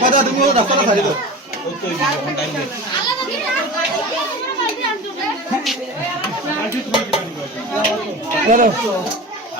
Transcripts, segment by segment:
কথা তুমি রাস্তাটা ছাড়ি তো Claro.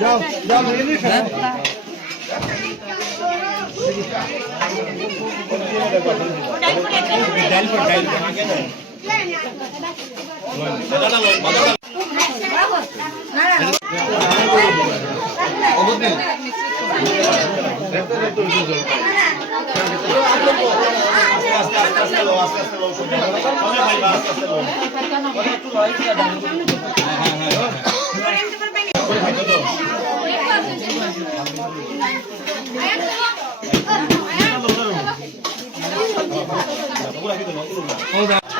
যাও যাও আস্তে আস্তে আস্তে লো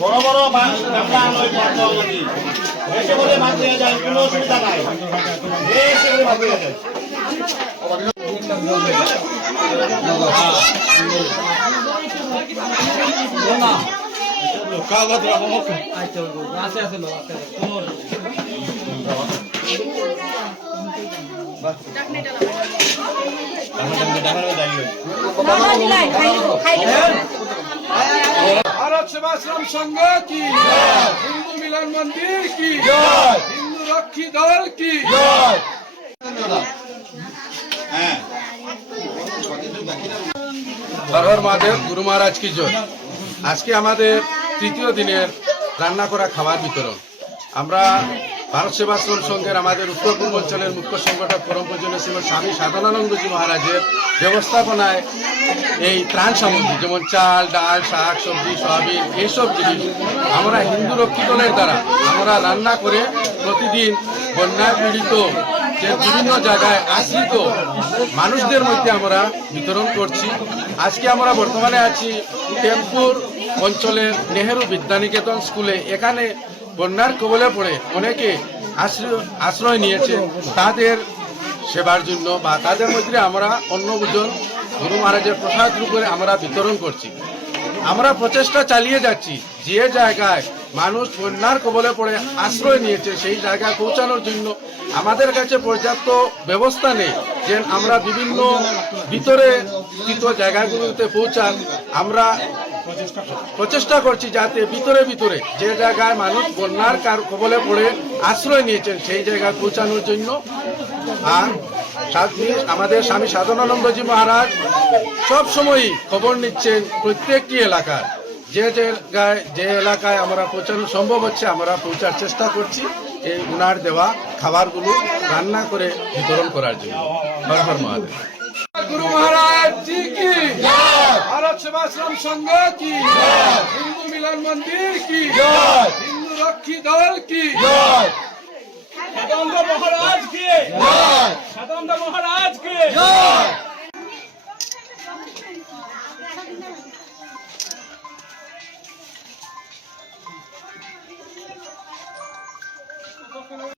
বড় বড় গামলা বন্ধ এসে বলে দিয়ে যায়, কোনো অসুবিধা নাই। এসে বলে দিয়ে যায়। ভারত সেবাশ্রম সংঘ কি হিন্দু মিলন মন্দির কি হিন্দু রক্ষী দল কি হর হর মহাদেব, গুরু মহারাজ কি জয়। আজকে আমাদের তৃতীয় দিনের রান্না করা খাবার বিতরণ। আমরা ভারত সেবাশ্রম সংঘের আমাদের উত্তর পূর্বাঞ্চলের মুখ্য সংগঠক পরম পূজনীয় শ্রীমৎ স্বামী সাধনানন্দজি মহারাজের ব্যবস্থাপনায় এই ত্রাণ সামগ্রী, যেমন চাল, ডাল, শাক, সবজি, সয়াবিন, এইসব জিনিস আমরা হিন্দু রক্ষী দলের দ্বারা আমরা রান্না করে প্রতিদিন বন্যায় পীড়িত যে বিভিন্ন জায়গায় আশ্রিত মানুষদের মধ্যে আমরা বিতরণ করছি। আজকে আমরা বর্তমানে আছি টেম্পুর অঞ্চলের নেহেরু বিদ্যানিকেতন স্কুলে। এখানে বন্যার কবলে পড়ে অনেকে আশ্রয় নিয়েছে। তাদের সেবার জন্য বা তাদের মধ্যে আমরা অন্ন ভোজন গুরু মহারাজের প্রসাদ রূপে আমরা বিতরণ করছি। আমরা প্রচেষ্টা চালিয়ে যাচ্ছি। যে জায়গায় মানুষ বন্যার কবলে পড়ে আশ্রয় নিয়েছে, সেই জায়গায় পৌঁছানোর জন্য আমাদের কাছে পর্যাপ্ত ব্যবস্থা নেই। যে আমরা বিভিন্ন ভিতরে জায়গাগুলোতে পৌঁছান, আমরা প্রচেষ্টা করছি যাতে ভিতরে ভিতরে যে জায়গায় মানুষ বন্যার কবলে পড়ে আশ্রয় নিয়েছেন, সেই জায়গায় পৌঁছানোর জন্য। আর আমাদের স্বামী সাধনানন্দজি মহারাজ সব সময়ই খবর নিচ্ছেন প্রত্যেকটি এলাকার যে জায়গায় যে এলাকায় আমরা পৌঁছানো সম্ভব হচ্ছে, আমরা পৌঁছার চেষ্টা করছি। এই উনার দেওয়া খাবারগুলো রান্না করে বিতরণ করার জন্য। হর হর মহাদেব। গুরু মহারাজ কি? ভারত সেবাশ্রম সংঘ কি? হিন্দু মিলন মন্দির কি? হিন্দু রক্ষী দল কি? মহারাজ কে? মহারাজ কে?